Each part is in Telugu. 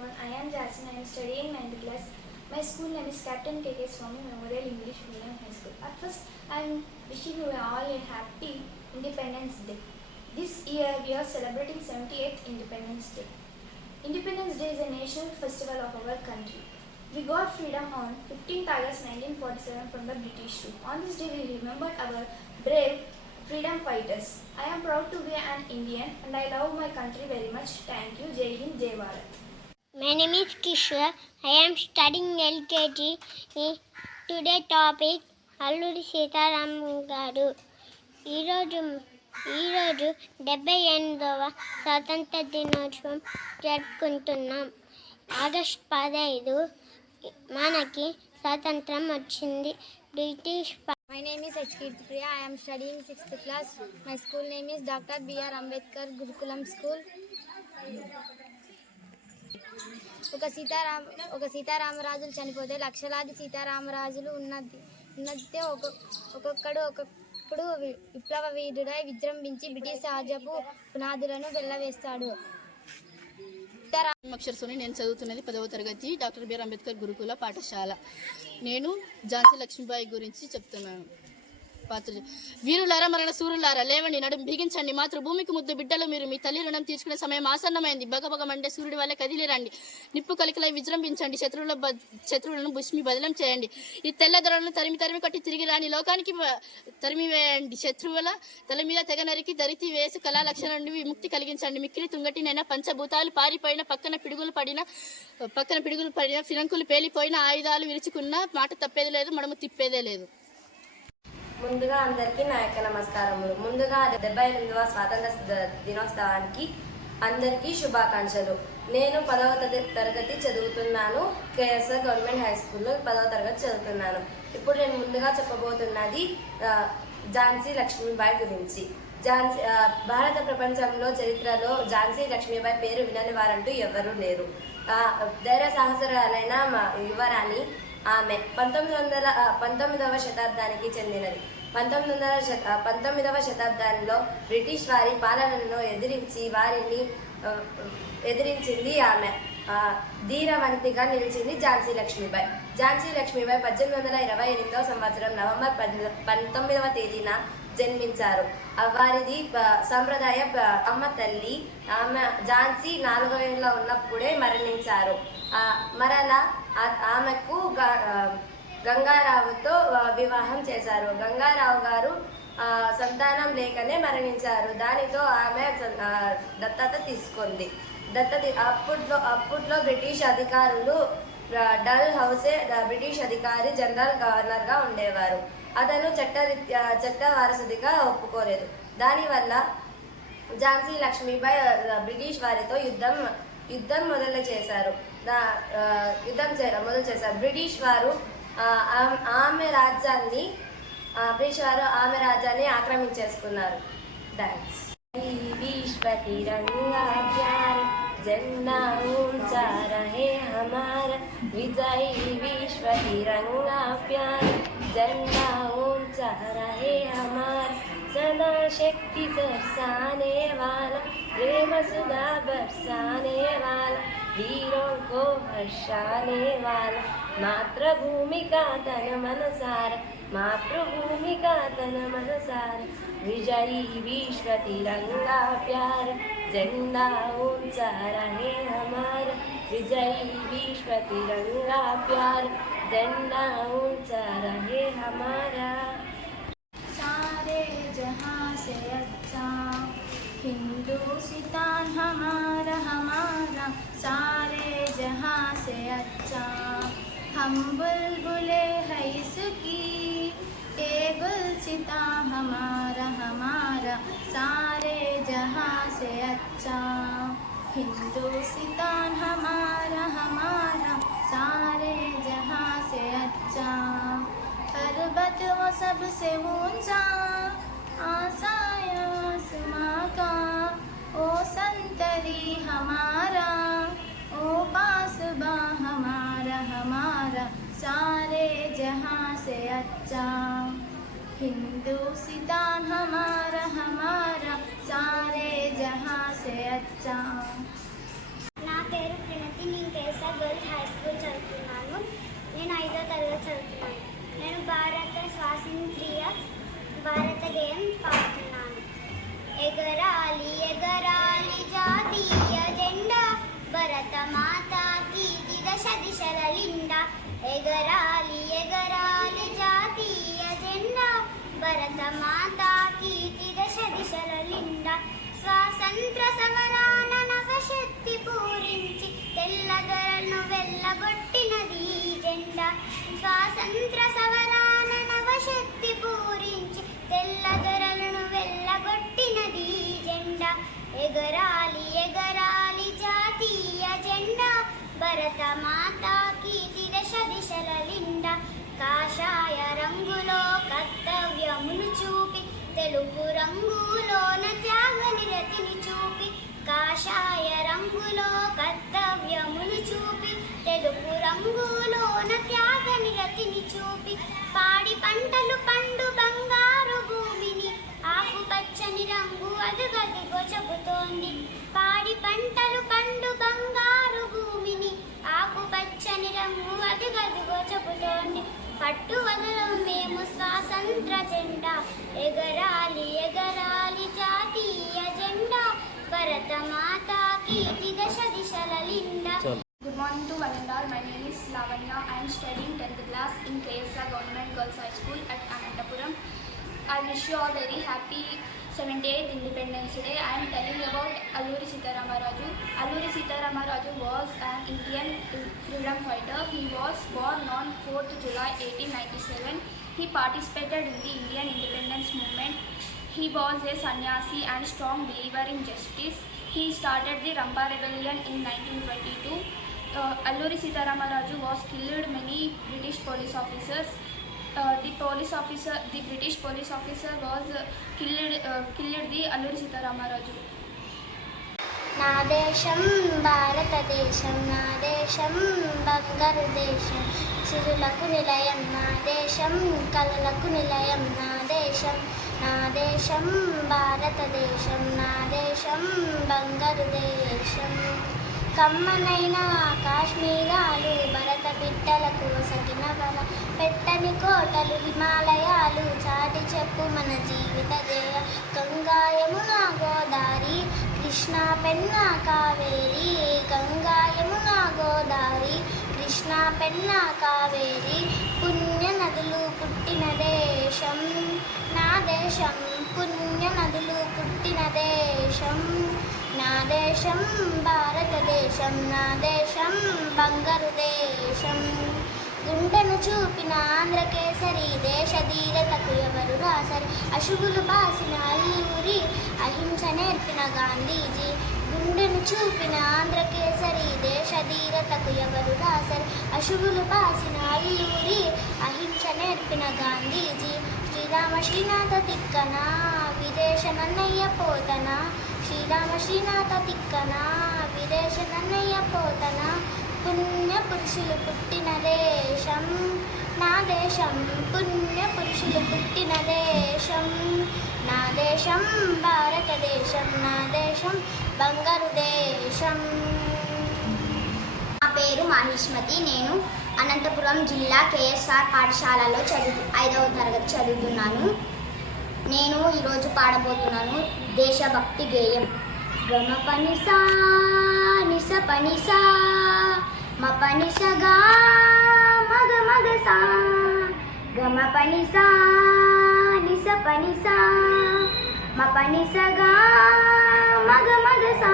everyone. I am Jasin. I am studying 9th class. My school name is Captain KK Swami Memorial English Medium High School. At first, I am wishing you all a happy Independence Day. This year, we are celebrating 78th Independence Day. Independence Day is a national festival of our country. We got freedom on 15th August 1947 from the British rule. On this day, we remember our brave freedom fighters. I am proud to be an Indian and I love my country very much. Thank you. Jai Hind, Jai Bharat. My name is Kishore. I am studying LKG. Today topic Alluri Sitaram గారు ఈరోజు ఈరోజు డెబ్బై ఎనిమిదవ స్వాతంత్ర దినోత్సవం జరుపుకుంటున్నాం ఆగస్ట్ పదహైదు మనకి స్వాతంత్రం వచ్చింది బ్రిటిష్ పా- My name is H. Priya. I am studying 6th class. My school name is Dr. B.R. Ambedkar Gurukulam School. ఒక సీతారామ ఒక సీతారామరాజులు చనిపోతే లక్షలాది సీతారామరాజులు ఉన్నది ఉన్నదే ఒక ఒక్కొక్కడు ఒక్కొక్కడు విప్లవ వీరుడై విజృంభించి బ్రిటిష్ రాజపు పునాదులను వెళ్ళవేస్తాడు ఉత్తర అక్షరసోని నేను చదువుతున్నది పదవ తరగతి డాక్టర్ బిఆర్ అంబేద్కర్ గురుకుల పాఠశాల. నేను ఝాన్సీ లక్ష్మీబాయి గురించి చెప్తున్నాను. పాత్ర వీరులారా మరణ సూర్యులారా లేవండి నడుము బిగించండి మాతృభూమికి ముద్దు బిడ్డలు మీరు మీ తల్లి రుణం తీర్చుకునే సమయం ఆసన్నమైంది. బగబగమంటే సూర్యుడి వల్ల కదిలి రండి నిప్పు కలికలై విజృంభించండి శత్రువుల శత్రువులను భుష్మి బదిలం చేయండి. ఈ తెల్లదొరలను తరిమి తరిమి కొట్టి తిరిగి రాని లోకానికి తరిమి వేయండి. శత్రువుల తల మీద తెగ నరికి దరితి వేసి కళా లక్షణం నుండి విముక్తి కలిగించండి. మిక్కిలి తుంగటినైనా పంచభూతాలు పారిపోయిన పక్కన పిడుగులు పడిన పక్కన పిడుగులు పడిన ఫిరంకులు పేలిపోయిన ఆయుధాలు విరుచుకున్న మాట తప్పేది లేదు మనము తిప్పేదే లేదు. ముందుగా అందరికీ నా యొక్క నమస్కారములు. ముందుగా డెబ్బై ఎనిమిదవ స్వాతంత్ర దినోత్సవానికి అందరికీ శుభాకాంక్షలు. నేను పదవ తరగతి- చదువుతున్నాను. కేఎస్ఆర్ గవర్నమెంట్ హై స్కూల్లో పదవ తరగతి చదువుతున్నాను. ఇప్పుడు నేను ముందుగా చెప్పబోతున్నది ఝాన్సీ లక్ష్మీబాయి గురించి. ఝాన్సీ భారత ప్రపంచంలో చరిత్రలో ఝాన్సీ లక్ష్మీబాయి పేరు వినని వారంటూ ఎవరూ లేరు. ధైర్య సాహసరాలైన మా యువరాణి ఆమె పంతొమ్మిది వందల పంతొమ్మిదవ శతాబ్దానికి చెందినది. పంతొమ్మిది వందల శత పంతొమ్మిదవ శతాబ్దంలో బ్రిటిష్ వారి పాలనను ఎదిరించి వారిని ఎదిరించింది ఆమె. ధీరవంతిగా నిలిచింది ఝాన్సీ లక్ష్మీబాయి. ఝాన్సీ లక్ష్మీబాయి పద్దెనిమిది వందల ఇరవై ఎనిమిదవ సంవత్సరం నవంబర్ పంతొమ్మిదవ తేదీన జన్మించారు. వారిది సంప్రదాయ అమ్మ తల్లి ఆమె ఝాన్సీ నాలుగో ఏళ్ళలో ఉన్నప్పుడే మరణించారు. మరలా ఆమెకు గ- గంగారావుతో వివాహం చేశారు. గంగారావు గారు సంతానం లేకనే మరణించారు. దానితో ఆమె దత్తత తీసుకుంది. దత్తత అప్పట్లో అప్పట్లో బ్రిటిష్ అధికారులు డల్ హౌసే బ్రిటిష్ అధికారి జనరల్ గవర్నర్గా ఉండేవారు. అతను చట్టరీత్యా చట్ట వారసుడిగా ఒప్పుకోలేదు. దానివల్ల ఝాన్సీ లక్ష్మీబాయి బ్రిటిష్ వారితో యుద్ధం యుద్ధం మొదలు చేశారు యుద్ధం చే మొదలు చేశారు బ్రిటిష్ వారు ఆ, ఆమ్- ఆమె రాజ్యాన్ని ఆ, బ్రిటిష్ వారు ఆమె రాజ్యాన్ని ఆక్రమించేసుకున్నారు థ్యాంక్స్ विश्व तिरंगा प्यार झंडा ऊंचा रहे हमारा विजयी विश्व तिरंगा प्यार झंडा ऊंचा रहे हमारा सदा शक्ति बरसाने वाला प्रेम सुधा बरसाने वाला वीरों को हर्षाने वाला मातृभूमि का तन मनसार मातृभूमि का तन मनसार विजयी विश्व तिरंगा प्यार झंडा ऊंचा रहे हमारा विजयी विश्व तिरंगा प्यार झंडा ऊंचा रहे हमारा। सारे जहां से अच्छा हिंदुस्तान हमारा हमारा, सारे जहाँ से अच्छा। हम बुलबुले है इसकी ये गुलसिता हमारा हमारा, सारे जहाँ से अच्छा। हिंदुस्तान हमारा हमारा, सारे जहाँ से अच्छा। पर्वत वो सबसे ऊँचा आसाया आसमां का ओ संतरी हमारा ओ पासबा हमारा हमारा सारे जहां से अच्छा हिंदुस्तान हमारा हमारा सारे जहां से अच्छा నా పేరు ప్రణతి నేను స్కూల్ చదువుతున్నాను నేను ఐదో తరగతి చదువుతున్నాను నేను భారత స్వాతంత్ర్య భారత గేయం భరత మాతాకి దశ దిశలలిండ కాషాయ రంగులో కర్తవ్యమును చూపి తెలుపు రంగులోన త్యాగ నిరతిని చూపి కాషాయ రంగులో కర్తవ్యమును చూపి తెలుపు రంగులోన త్యాగ నిరతిని చూపి పాడి పంటలు పండు బంగారు భూమిని ఆకుపచ్చని రంగు అదుగదుగో చెబుతోంది పాడి పంటలు పండు బంగారు రంగు అదుగదుగో చెబుతోంది పట్టు వదలం మేము స్వాతంత్ర జెండా ఎగరాలి ఎగరాలి జాతీయ జెండా భరత మాతాకి దశ దిశల లిండా Good morning to one and all. My name is Lavanya. I am studying 10th class in KSR Government Girls High School at Anantapuram. I wish you all very happy 78th Independence Day. I am telling about Alluri Sitaramaraju. Alluri Sitaramaraju was an Indian freedom fighter. He was born on 4th July 1897. He participated in the Indian independence movement. He was a sannyasi and strong believer in justice. He started the Rampa rebellion in 1922. Uh, Alluri Sitaramaraju was killed many British police officers. Uh, the police officer, the British police officer was uh, killed, uh, killed the Alluri Sitaramaraju. నా దేశం భారతదేశం నా దేశం బంగారు దేశం సిరులకు నిలయం నా దేశం కళలకు నిలయం. నా దేశం నా దేశం భారతదేశం నా దేశం బంగారు దేశం కమ్మనైన కాశ్మీర బిడ్డలకు సగిన బల పెట్టని కోటలు హిమాలయాలు చాటి చెప్పు మన జీవిత గంగాయము గంగాయమున గోదారి కృష్ణ పెన్న కావేరి. గంగాయమున గోదారి కృష్ణ పెన్న కావేరి. పుణ్య నదులు పుట్టిన దేశం నా దేశం పుణ్య నదులు పుట్టిన దేశం భారతదేశం నా దేశం బంగారు దేశం. గుండెను చూపిన ఆంధ్రకేసరి దేశ ధీరతకు ఎవరు రాసరి? అశువులు బాసిన అల్లూరి అహింస నేర్పిన గాంధీజీ. గుండెను చూపిన ఆంధ్రకేసరి దేశ ధీరతకు ఎవరు రాసరి? అశువులు బాసిన అల్లూరి అహింస నేర్పిన గాంధీజీ. శ్రీరామ శ్రీనాథ తిక్కన విదేశ నన్నయ్య పోతనా? శ్రీరామ శ్రీనాథ తిక్కన వీరేశ నన్నయ్య పోతన పుణ్య పురుషులు పుట్టిన దేశం నా దేశం పుణ్య పురుషులు పుట్టిన దేశం నా దేశం భారతదేశం నా దేశం బంగారు దేశం. నా పేరు మహిష్మతి నేను అనంతపురం జిల్లా కేఎస్ఆర్ పాఠశాలలో చదువు ఐదవ తరగతి చదువుతున్నాను. నేను ఈరోజు పాడబోతున్నాను దేశభక్తి గేయం. గమ పనిసా నిస పనిసా మ పనిసగా మగ మగ సా. గమ పనిసా నిస పనిసా మ పనిసగా మగ మగ సా.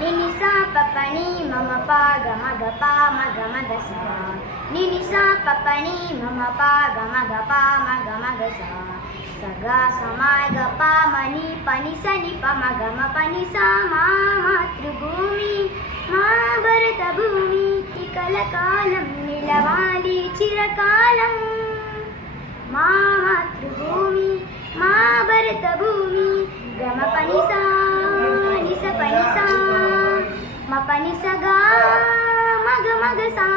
నిని సా పపని మమ పా గమ గ పా మగ మగ సా. నిని సా పపని మమ పా గమ గ పా మగ మగ సా. సగా సమాగ పామని పని సని పమ పని సా మా మాతృభూమి మా భరత భూమి కలకాలం నిలవాలి చిరకాలం. మా మాతృభూమి మా భరత భూమి గమ పని సా నిస పని సా మ పని సగా మగ మగ సా.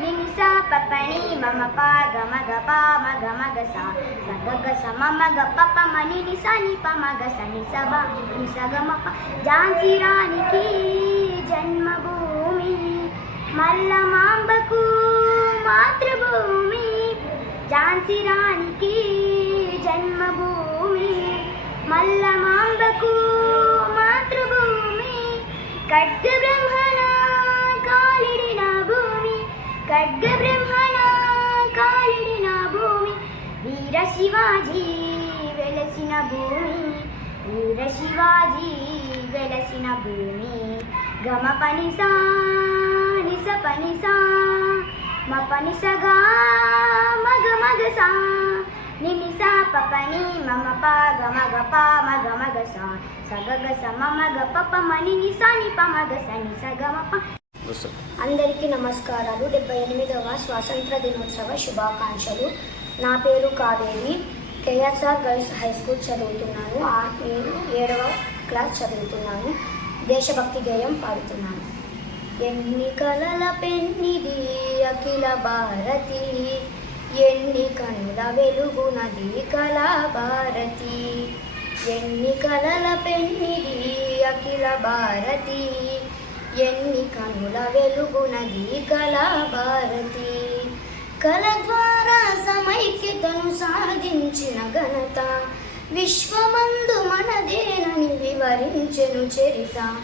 నిమిస పపని మమ పా గమ గ పా మగ మగ స. సగ గ స మమ గ పప మని నిస ని ప మగ స ని స బ ని స గ మ ప. ఝాన్సీ రాణికి జన్మభూమి మల్లమాంబకు మాతృభూమి. ఝాన్సీ రాణికి జన్మభూమి మల్లమాంబకు మాతృభూమి. ఖడ్గ బ్రహ్మ భూమి ఖడ్గ బ్రహ్మణ భూమి వీర శివాజీ వెలసిన భూమి వీర శివాజీ వెలసిన భూమి. గమ పనిసా నిస పనిసా మ పనిసగా మగ మగసా నిమిస పపని మమ ప గమ గ ప మగ మగ సా. సగ గ సమ మగ పప మని నిసా ని ప మగ సని ని మ ప. అందరికీ నమస్కారాలు. డెబ్బై ఎనిమిదవ స్వాతంత్ర దినోత్సవ శుభాకాంక్షలు. నా పేరు Kaveri. KSR girls high school చదువుతున్నాను. ఆ- నేను ఏడవ క్లాస్ చదువుతున్నాను. దేశభక్తి గేయం పాడుతున్నాను. ఎన్నికల పెన్నిది అఖిల భారతి. ఎన్ని కనుల వెలుగునది కళా భారతి. ఎన్నికల పెన్నిది అఖిల భారతి. ఎన్ని కనుల వెలుగునది కళా భారతి. కళ ద్వారా సమైక్యతను సాధించిన ఘనత విశ్వమందు మనదేనని వివరించెను చరిత.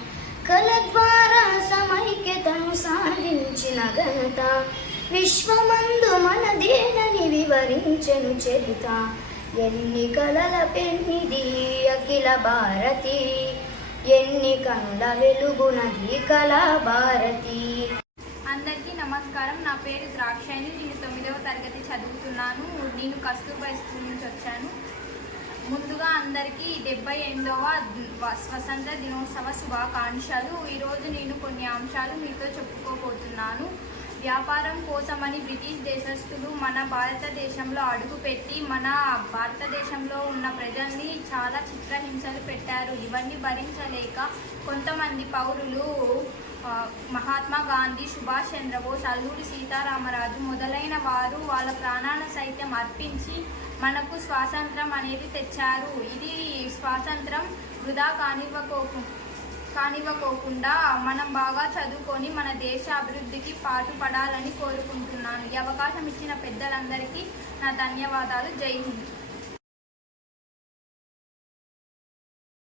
కళ ద్వారా సమైక్యతను సాధించిన ఘనత విశ్వమందు మనదేనని వివరించెను చరిత. ఎన్ని కలల పెన్నిది అఖిల భారతి. ఎన్ని కనుల వెలుగునది కళా భారతి. అందరికీ నమస్కారం. నా పేరు ద్రాక్షని నేను తొమ్మిదవ తరగతి చదువుతున్నాను. నేను కస్తూర్బా స్కూల్ నుంచి వచ్చాను. ముందుగా అందరికీ డెబ్బై ఎనిమిదవ స్వతంత్ర దినోత్సవ శుభాకాంక్షలు. ఈరోజు నేను కొన్ని అంశాలు మీతో చెప్పుకోబోతున్నాను. వ్యాపారం కోసమని బ్రిటిష్ దేశస్థులు మన భారతదేశంలో అడుగుపెట్టి మన భారతదేశంలో ఉన్న ప్రజల్ని చాలా చిత్రహింసలు పెట్టారు. ఇవన్నీ భరించలేక కొంతమంది పౌరులు మహాత్మా గాంధీ సుభాష్ చంద్రబోస్ అల్లూరి సీతారామరాజు మొదలైన వారు వాళ్ళ ప్రాణాలను సైతం అర్పించి మనకు స్వాతంత్రం అనేది తెచ్చారు. ఇది స్వాతంత్రం వృధా కానివ్వకోకు కానివ్వకోకుండా మనం బాగా చదువుకొని మన దేశ అభివృద్ధికి పాటుపడాలని కోరుకుంటున్నాను. ఈ అవకాశం ఇచ్చిన పెద్దలందరికీ నా ధన్యవాదాలు. జై హింద్.